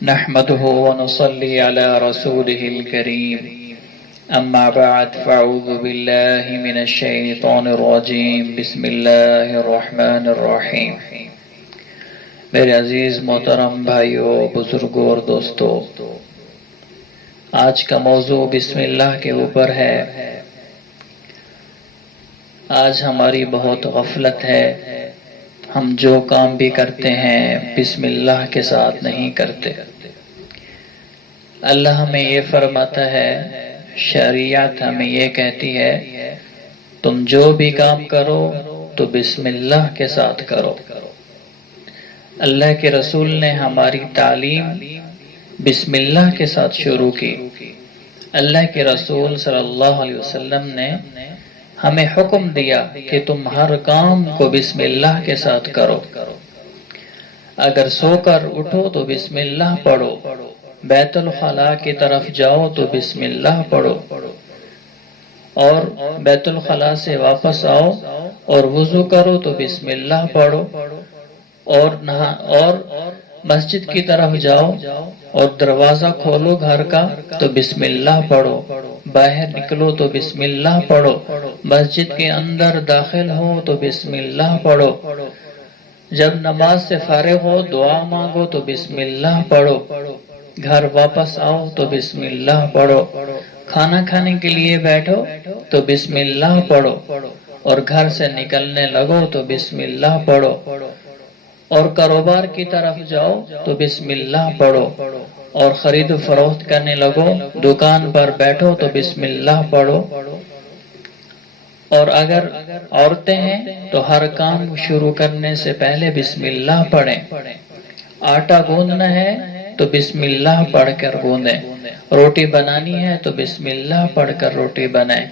نحمده ونصلي على رسوله الكريم أما بعد فأعوذ بالله من الشيطان الرجيم بسم الله الرحمن الرحیم۔ میرے عزیز محترم بھائیوں، بزرگوں اور دوستوں، آج کا موضوع بسم اللہ کے اوپر ہے۔ آج ہماری بہت غفلت ہے، ہم جو کام بھی کرتے ہیں بسم اللہ کے ساتھ نہیں کرتے۔ اللہ ہمیں یہ فرماتا ہے، شریعت ہمیں یہ کہتی ہے تم جو بھی کام کرو تو بسم اللہ کے ساتھ کرو۔ اللہ کے رسول نے ہماری تعلیم بسم اللہ کے ساتھ شروع کی۔ اللہ کے رسول صلی اللہ علیہ وسلم نے ہمیں حکم دیا کہ تم ہر کام کو بسم اللہ کے ساتھ کرو۔ اگر سو کر اٹھو تو بسم اللہ پڑھو، بیت الخلاء کی طرف جاؤ تو بسم اللہ پڑھو، اور بیت الخلاء سے واپس آؤ اور وضو کرو تو بسم اللہ پڑھو، اور مسجد کی طرف جاؤ اور دروازہ کھولو گھر کا تو بسم اللہ پڑھو، باہر نکلو تو بسم اللہ پڑھو، مسجد کے اندر داخل ہو تو بسم اللہ پڑھو، جب نماز سے فارغ ہو دعا مانگو تو بسم اللہ پڑھو، گھر واپس آؤ تو بسم اللہ پڑھو، کھانا کھانے کے لیے بیٹھو تو بسم اللہ پڑھو، اور گھر سے نکلنے لگو تو بسم اللہ پڑھو، اور کاروبار کی طرف جاؤ تو بسم اللہ پڑھو، اور خرید و فروخت کرنے لگو، دکان پر بیٹھو تو بسم اللہ پڑھو۔ اور اگر عورتیں ہیں تو ہر کام شروع کرنے سے پہلے بسم اللہ پڑھیں۔ آٹا گوندنا ہے تو بسم اللہ پڑھ کر گوندیں، روٹی بنانی ہے تو بسم اللہ پڑھ کر روٹی بنائیں،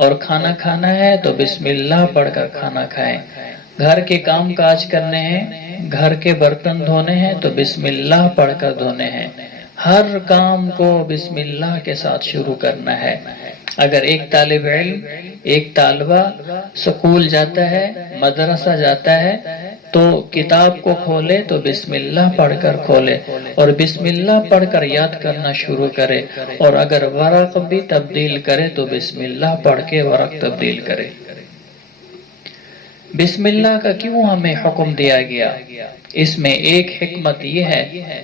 اور کھانا کھانا ہے تو بسم اللہ پڑھ کر کھانا کھائیں، گھر کے کام کاج کرنے ہیں، گھر کے برتن دھونے ہیں تو بسم اللہ پڑھ کر دھونے ہیں۔ ہر کام کو بسم اللہ کے ساتھ شروع کرنا ہے۔ اگر ایک طالب علم، ایک طالبہ سکول جاتا ہے، مدرسہ جاتا ہے تو کتاب کو کھولے تو بسم اللہ پڑھ کر کھولے، اور بسم اللہ پڑھ کر یاد کرنا شروع کرے، اور اگر ورق بھی تبدیل کرے تو بسم اللہ پڑھ کے ورق تبدیل کرے۔ بسم اللہ کا کیوں ہمیں حکم دیا گیا؟ اس میں ایک حکمت یہ ہے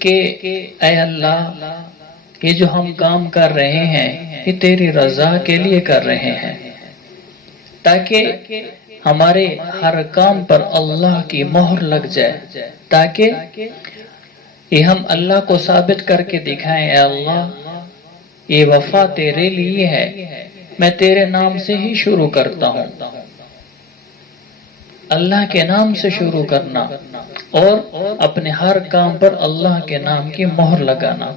کہ اے اللہ، یہ جو ہم کام کر رہے ہیں یہ تیری رضا کے لیے کر رہے ہیں، تاکہ ہمارے ہر کام پر اللہ کی مہر لگ جائے، تاکہ یہ ہم اللہ کو ثابت کر کے دکھائیں، اے اللہ یہ وفا تیرے لیے ہے، میں تیرے نام سے ہی شروع کرتا ہوں۔ اللہ کے نام سے شروع کرنا، اور اپنے ہر کام پر اللہ کے نام کی مہر لگانا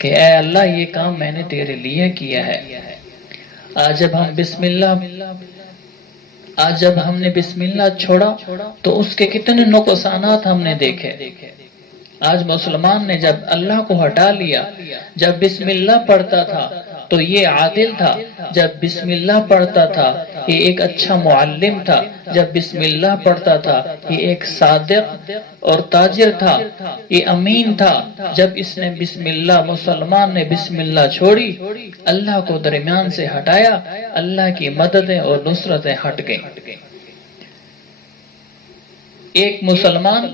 کہ اے اللہ یہ کام میں نے تیرے لیے کیا ہے۔ آج جب ہم نے بسم اللہ چھوڑا تو اس کے کتنے نقصانات ہم نے دیکھے۔ آج مسلمان نے جب اللہ کو ہٹا لیا، جب بسم اللہ پڑھتا تھا تو یہ عادل تھا، جب بسم اللہ پڑھتا تھا یہ ایک اچھا معلم تھا، جب بسم اللہ پڑھتا تھا یہ ایک صادق اور تاجر تھا، یہ امین تھا۔ جب اس نے بسم اللہ، مسلمان نے بسم اللہ چھوڑی، اللہ کو درمیان سے ہٹایا، اللہ کی مددیں اور نصرتیں ہٹ گئیں۔ ایک مسلمان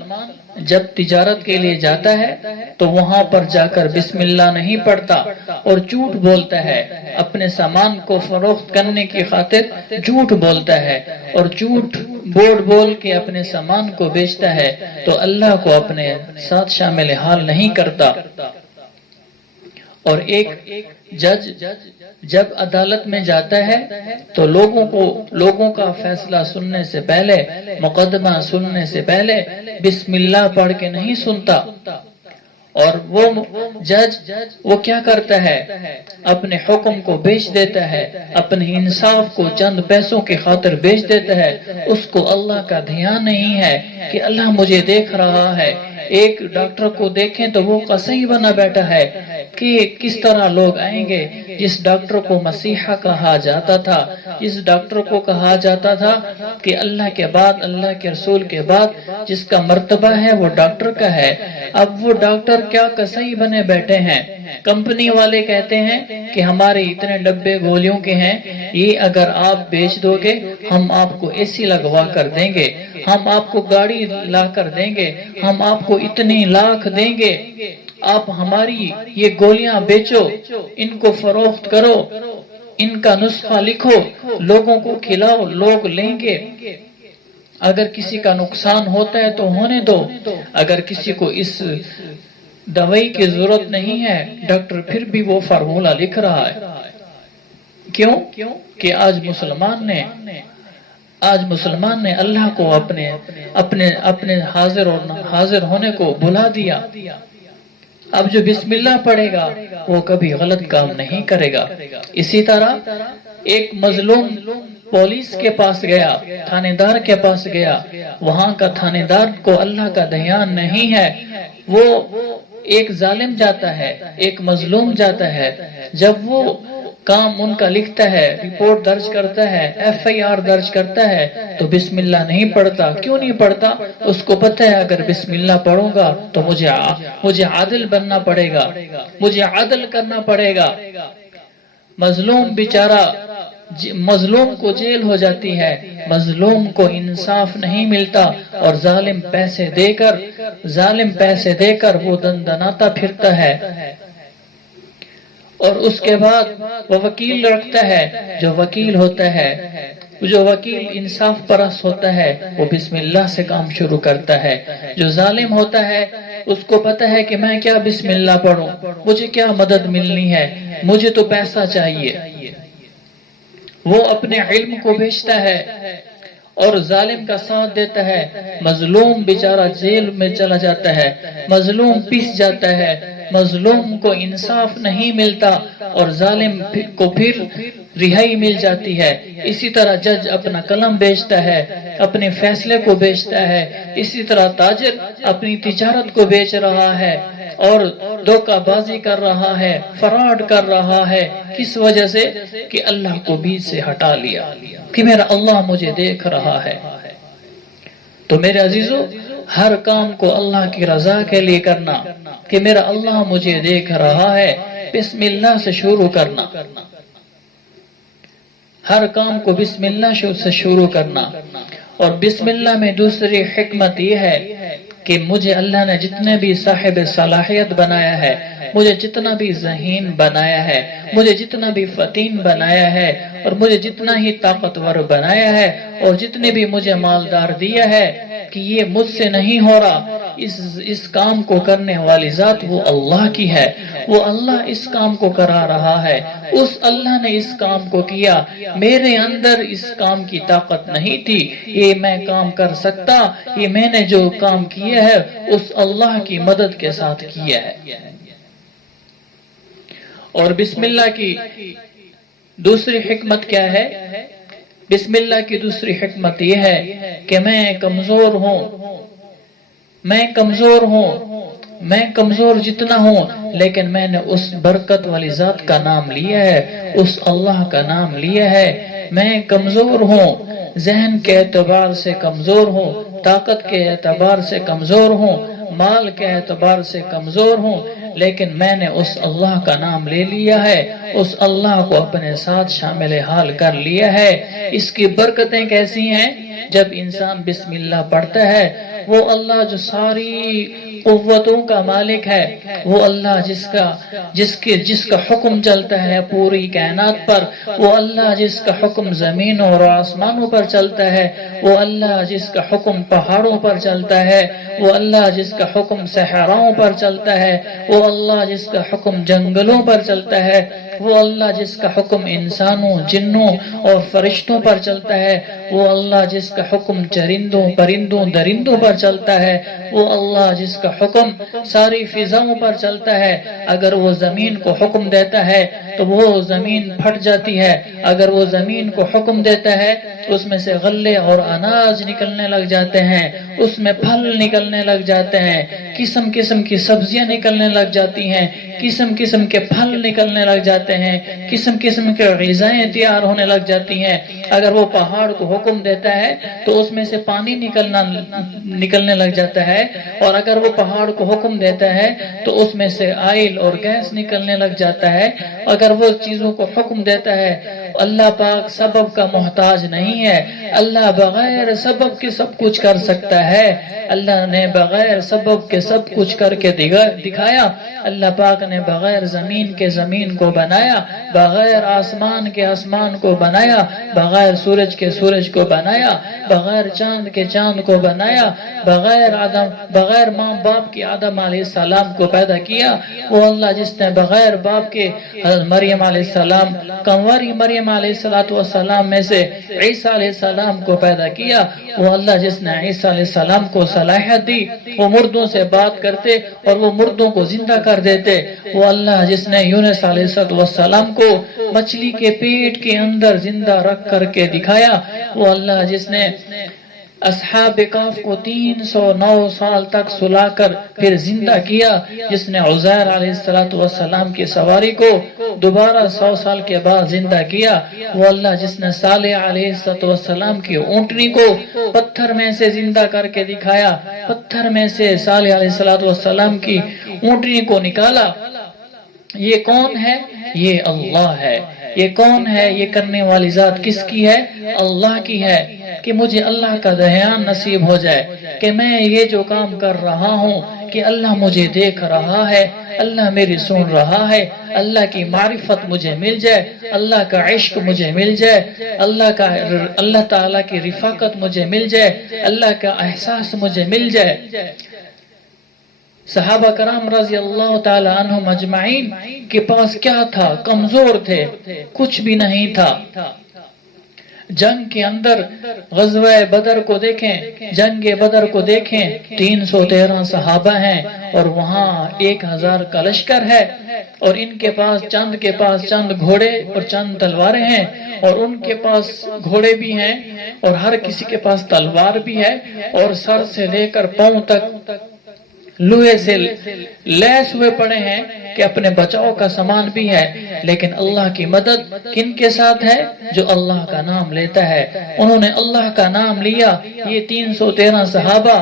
جب تجارت کے لیے جاتا ہے تو وہاں پر جا کر بسم اللہ نہیں پڑھتا اور جھوٹ بولتا ہے، اپنے سامان کو فروخت کرنے کی خاطر جھوٹ بولتا ہے، اور جھوٹ بول کے اپنے سامان کو بیچتا ہے، تو اللہ کو اپنے ساتھ شامل حال نہیں کرتا۔ اور ایک جج جب عدالت میں جاتا ہے تو لوگوں کا فیصلہ سننے سے پہلے، مقدمہ سننے سے پہلے بسم اللہ پڑھ کے نہیں سنتا، اور وہ جج وہ کیا کرتا ہے؟ اپنے حکم کو بیچ دیتا ہے، اپنے انصاف کو چند پیسوں کی خاطر بیچ دیتا ہے۔ اس کو اللہ کا دھیان نہیں ہے کہ اللہ مجھے دیکھ رہا ہے۔ ایک ڈاکٹر کو دیکھیں تو وہ قصی بنا بیٹھا ہے، کہ کس طرح لوگ آئیں گے. جس ڈاکٹر کو مسیحا کہا جاتا تھا، جس ڈاکٹر کو کہا جاتا تھا کہ اللہ کے بعد، اللہ کے رسول کے بعد جس کا مرتبہ ہے وہ ڈاکٹر کا ہے، اب وہ ڈاکٹر کیا کسائی بنے بیٹھے ہیں. کمپنی والے کہتے ہیں کہ ہمارے اتنے ڈبے گولیوں کے ہیں، یہ اگر آپ بیچ دو گے ہم آپ کو اے سی لگوا کر دیں گے، ہم آپ کو گاڑی لا کر دیں گے، ہم آپ کو اتنے لاکھ دیں گے، آپ ہماری یہ گولیاں بیچو، ان کو فروخت کرو، ان کا نسخہ لکھو، لوگوں کو کھلاؤ، لوگ لیں گے. اگر کسی کا نقصان ہوتا ہے تو ہونے دو، اگر کسی کو اس دوائی کی ضرورت نہیں ہے، ڈاکٹر پھر بھی وہ فارمولہ لکھ رہا ہے. کیوں کہ آج مسلمان نے اللہ کو اپنے حاضر ہونے کو بھلا دیا. اب جو بسم اللہ پڑھے گا وہ کبھی غلط کام نہیں کرے گا. اسی طرح ایک مظلوم پولیس کے پاس گیا، تھانے دار کے پاس گیا، وہاں کا تھانے دار کو اللہ کا دھیان نہیں ہے، وہ ایک ظالم جاتا ہے، ایک مظلوم جاتا ہے، جب وہ کام ان کا لکھتا ہے، رپورٹ درج کرتا ہے، FIR درج کرتا ہے تو بسم اللہ نہیں پڑھتا. کیوں نہیں پڑھتا؟ اس کو پتہ ہے اگر بسم اللہ پڑھوں گا تو مجھے عادل بننا پڑے گا، مجھے عادل کرنا پڑے گا. مظلوم بیچارہ، مظلوم کو جیل ہو جاتی ہے، مظلوم کو انصاف نہیں ملتا، اور ظالم پیسے دے کر وہ دندناتا پھرتا ہے. اور اس کے بعد وہ وکیل رکھتا ہے، جو وکیل انصاف پرست ہوتا ہے وہ بسم اللہ سے کام شروع کرتا ہے. جو ظالم ہوتا ہے اس کو پتا ہے کہ میں کیا بسم اللہ پڑھوں، مجھے کیا مدد ملنی ہے، مجھے تو پیسہ چاہیے. وہ اپنے علم کو بیچتا ہے اور ظالم کا ساتھ دیتا ہے. مظلوم بیچارہ جیل میں چلا جاتا ہے، مظلوم پیس جاتا ہے، مظلوم کو انصاف نہیں ملتا اور ظالم کو پھر رہائی مل جاتی ہے. اسی طرح جج اپنا قلم بیچتا ہے، اپنے فیصلے کو بیچتا ہے. اسی طرح تاجر اپنی تجارت کو بیچ رہا ہے اور دھوکہ بازی کر رہا ہے، فراڈ کر رہا ہے. کس وجہ سے؟ کہ اللہ کو بیچ سے ہٹا لیا کہ میرا اللہ مجھے دیکھ رہا ہے. تو میرے عزیزو، ہر کام کو اللہ کی رضا کے لیے کرنا کہ میرا اللہ مجھے دیکھ رہا ہے، بسم اللہ سے شروع کرنا. ہر کام کو بسم اللہ سے شروع کرنا. اور بسم اللہ میں دوسری حکمت یہ ہے کہ مجھے اللہ نے جتنے بھی صاحب صلاحیت بنایا ہے، مجھے جتنا بھی ذہین بنایا ہے، مجھے جتنا بھی فتین بنایا ہے، اور مجھے جتنا ہی طاقتور بنایا ہے، اور جتنے بھی مجھے مالدار دیا ہے، کہ یہ مجھ سے نہیں ہو رہا. اس کام کو کرنے والی ذات وہ اللہ کی ہے، وہ اللہ اس کام کو کرا رہا ہے. اس اللہ نے اس کام کو کیا، میرے اندر اس کام کی طاقت نہیں تھی، یہ میں کام کر سکتا، یہ میں نے جو کام کیا ہے اس اللہ کی مدد کے ساتھ کیا ہے. اور بسم اللہ کی دوسری حکمت کیا ہے؟ بسم اللہ کی دوسری حکمت یہ ہے کہ میں کمزور جتنا ہوں، لیکن میں نے اس برکت والی ذات کا نام لیا ہے، اس اللہ کا نام لیا ہے. میں کمزور ہوں، ذہن کے اعتبار سے کمزور ہوں، طاقت کے اعتبار سے کمزور ہوں، مال کے اعتبار سے کمزور ہوں، لیکن میں نے اس اللہ کا نام لے لیا ہے، اس اللہ کو اپنے ساتھ شامل حال کر لیا ہے. اس کی برکتیں کیسی ہیں؟ جب انسان بسم اللہ پڑھتا ہے، وہ اللہ جو ساری قوتوں کا مالک ہے، وہ اللہ جس کا حکم چلتا ہے پوری کائنات پر، وہ اللہ جس کا حکم زمین اور آسمانوں پر چلتا ہے، وہ اللہ جس کا حکم پہاڑوں پر چلتا ہے، وہ اللہ جس کا حکم صحراؤں پر چلتا ہے، وہ اللہ جس کا حکم جنگلوں پر چلتا ہے، وہ اللہ جس کا حکم انسانوں، جنوں اور فرشتوں پر چلتا ہے، وہ اللہ جس کا حکم چرندوں، پرندوں، درندوں پر چلتا ہے، وہ اللہ جس کا حکم ساری فضاؤں پر چلتا ہے. اگر وہ زمین کو حکم دیتا ہے تو وہ زمین پھٹ جاتی ہے، اگر وہ زمین کو حکم دیتا ہے اس میں سے غلے اور اناج نکلنے لگ جاتے ہیں، اس میں پھل نکلنے لگ جاتے ہیں، قسم قسم کی سبزیاں نکلنے لگ لگ جاتی ہیں، قسم قسم کے پھل نکلنے لگ جاتے ہیں، قسم قسم کے غذائیں تیار ہونے لگ جاتی ہیں۔ اگر وہ پہاڑ کو حکم دیتا ہے تو اس میں سے پانی نکلنے لگ جاتا ہے، اور اگر وہ پہاڑ کو حکم دیتا ہے تو اس میں سے آئل اور گیس نکلنے لگ جاتا ہے۔ اگر وہ چیزوں کو حکم دیتا ہے، اللہ پاک سبب کا محتاج نہیں ہے، اللہ بغیر سبب کے سب کچھ کر سکتا ہے۔ اللہ نے بغیر سبب کے سب کچھ کر کے دکھایا۔ اللہ پاک نے بغیر زمین کے زمین کو بنایا، بغیر آسمان کے آسمان کو بنایا، بغیر سورج کے سورج کو بنایا، بغیر چاند کے چاند کو بنایا، بغیر ماں باپ کے آدم علیہ السلام کو پیدا کیا۔ وہ اللہ جس نے بغیر باپ کے مریم علیہ السلام، کنواری مریم علیہ السلام میں سے عیسیٰ علیہ السلام کو پیدا کیا۔ وہ اللہ جس نے عیسیٰ علیہ السلام کو صلاحیت دی وہ مردوں سے بات کرتے اور وہ مردوں کو زندہ کر دیتے۔ وہ اللہ جس نے یونس علیہ السلام کو مچھلی کے پیٹ کے اندر زندہ رکھ کر کے دکھایا۔ وہ اللہ جس نے اصحاب کہف کو 309 سال تک سلا کر پھر زندہ کیا، جس نے عزیر علیہ السلام کی سواری کو دوبارہ 100 سال کے بعد زندہ کیا۔ وہ اللہ جس نے صالح علیہ السلام کی اونٹنی کو پتھر میں سے زندہ کر کے دکھایا، پتھر میں سے صالح علیہ السلام کی اونٹنی کو نکالا۔ یہ کون ہے؟ یہ اللہ ہے۔ یہ کون ہے؟ یہ کرنے والی ذات کس کی ہے؟ اللہ کی ہے۔ کہ مجھے اللہ کا دھیان نصیب ہو جائے کہ میں یہ جو کام کر رہا ہوں کہ اللہ مجھے دیکھ رہا ہے، اللہ میری سن رہا ہے، اللہ کی معرفت مجھے مل جائے، اللہ کا عشق مجھے مل جائے، اللہ تعالیٰ کی رفاقت مجھے مل جائے، اللہ کا احساس مجھے مل جائے۔ صحابہ کرام رضی اللہ تعالی عنہم اجمعین کے پاس کیا تھا؟ کمزور تھے، کچھ بھی نہیں تھا۔ جنگ کے اندر غزوہ بدر کو دیکھیں، جنگ بدر کو دیکھیں، 313 صحابہ ہیں اور وہاں 1000 کا لشکر ہے، اور ان کے پاس چند گھوڑے اور چند تلواریں ہیں، اور ان کے پاس گھوڑے بھی ہیں اور ہر کسی کے پاس تلوار بھی ہے، اور سر سے لے کر پاؤں تک لوہے سے لیس ہوئے پڑے ہیں کہ اپنے بچاؤ کا سامان بھی ہے۔ لیکن اللہ کی مدد کن کے ساتھ ہے؟ جو اللہ کا نام لیتا ہے۔ انہوں نے اللہ کا نام لیا، یہ 313 صحابہ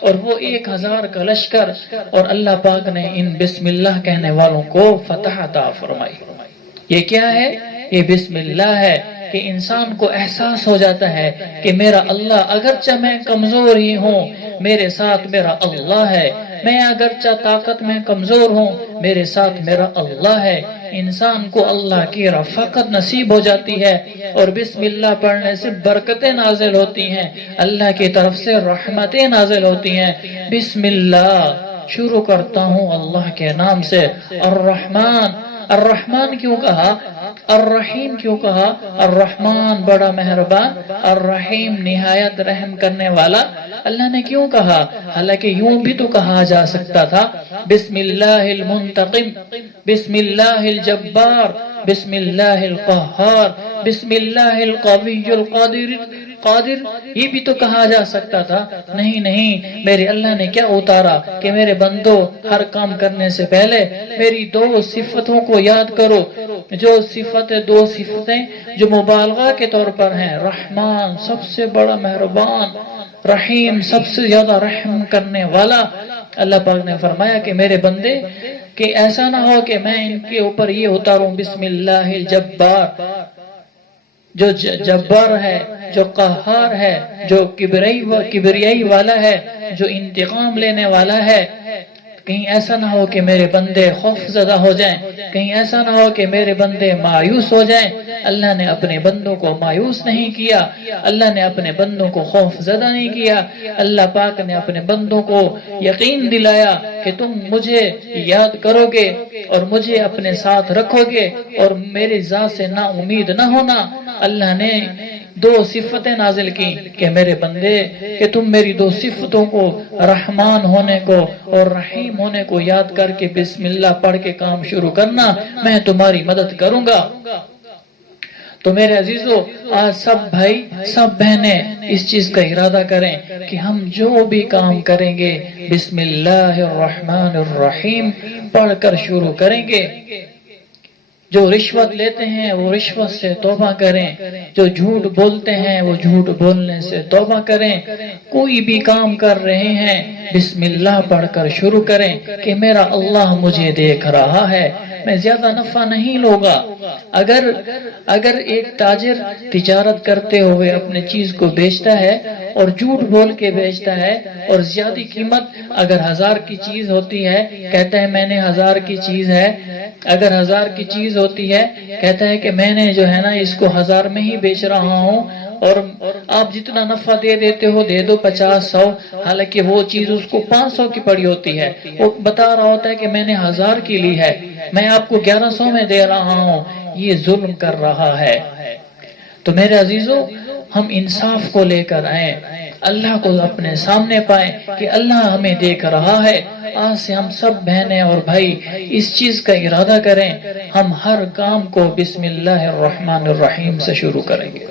اور وہ 1000 کا لشکر، اور اللہ پاک نے ان بسم اللہ کہنے والوں کو فتح عطا فرمائی۔ یہ کیا ہے؟ یہ بسم اللہ ہے کہ انسان کو احساس ہو جاتا ہے کہ میرا اللہ، اگرچہ میں کمزور ہی ہوں، میرے ساتھ میرا اللہ ہے، میں اگرچہ طاقت میں کمزور ہوں، میرے ساتھ میرا اللہ ہے۔ انسان کو اللہ کی رفاقت نصیب ہو جاتی ہے، اور بسم اللہ پڑھنے سے برکتیں نازل ہوتی ہیں، اللہ کی طرف سے رحمتیں نازل ہوتی ہیں۔ بسم اللہ شروع کرتا ہوں اللہ کے نام سے۔ الرحمن، الرحمن کیوں کہا؟ الرحیم کیوں کہا؟ الرحمن بڑا مہربان، الرحیم نہایت رحم کرنے والا۔ اللہ نے کیوں کہا؟ حالانکہ یوں بھی تو کہا جا سکتا تھا بسم اللہ المنتقم، بسم اللہ الجبار، بسم اللہ القہار، بسم اللہ القوی القادر، یہ بھی تو کہا جا سکتا تھا۔ نہیں، میرے اللہ نے کیا اتارا کہ میرے بندو ہر کام کرنے سے پہلے میری 2 صفتوں کو یاد کرو، جو صفتیں 2 صفتیں جو مبالغہ کے طور پر ہیں۔ رحمان سب سے بڑا مہربان، رحیم سب سے زیادہ رحم کرنے والا۔ اللہ پاک نے فرمایا کہ میرے بندے کہ ایسا نہ ہو کہ میں ان کے اوپر یہ اتاروں بسم اللہ الجبار، جو جبار ہے، جو قہار ہے، جو کبریائی والا ہے، جو انتقام لینے والا ہے۔ کہیں ایسا نہ ہو کہ میرے بندے خوف زدہ ہو جائیں، کہیں ایسا نہ ہو کہ میرے بندے مایوس ہو جائیں۔ اللہ نے اپنے بندوں کو مایوس نہیں کیا، اللہ نے اپنے بندوں کو خوف زدہ نہیں کیا۔ اللہ پاک نے اپنے بندوں کو یقین دلایا کہ تم مجھے یاد کرو گے اور مجھے اپنے ساتھ رکھو گے اور میری ذات سے نا امید نہ ہونا۔ اللہ نے 2 صفتیں نازل کی کہ میرے بندے کہ تم میری 2 صفتوں کو، رحمان ہونے کو اور رحیم ہونے کو یاد کر کے بسم اللہ پڑھ کے کام شروع کرنا، میں تمہاری مدد کروں گا۔ تو میرے عزیزو، آج سب بھائی سب بہنیں اس چیز کا ارادہ کریں کہ ہم جو بھی کام کریں گے بسم اللہ الرحمن الرحیم پڑھ کر شروع کریں گے۔ جو رشوت لیتے ہیں وہ رشوت سے توبہ کریں، جو جھوٹ بولتے ہیں وہ جھوٹ بولنے سے توبہ کریں، کوئی بھی کام کر رہے ہیں بسم اللہ پڑھ کر شروع کریں کہ میرا اللہ مجھے دیکھ رہا ہے، میں زیادہ نفع نہیں لوگا۔ اگر ایک تاجر تجارت کرتے ہوئے اپنے چیز کو بیچتا ہے اور جھوٹ بول کے بیچتا ہے اور زیادہ قیمت اگر 1000 کی چیز ہوتی ہے کہتا ہے میں نے 1000 کی چیز ہے، اگر 1000 کی چیز ہوتی ہے کہتا ہے کہ میں نے جو ہے نا اس کو 1000 میں ہی بیچ رہا ہوں، اور آپ جتنا نفع دے دیتے ہو دے دو 50-100، حالانکہ وہ چیز اس کو 500 کی پڑی ہوتی ہے، وہ بتا رہا ہوتا ہے کہ میں نے 1000 کی لی ہے، میں آپ کو 1100 میں دے رہا ہوں، یہ ظلم کر رہا ہے۔ تو میرے عزیزو، ہم انصاف کو لے کر آئیں، اللہ کو اپنے سامنے پائیں کہ اللہ ہمیں دیکھ رہا ہے۔ آج سے ہم سب بہنیں اور بھائی اس چیز کا ارادہ کریں، ہم ہر کام کو بسم اللہ الرحمن الرحیم سے شروع کریں گے۔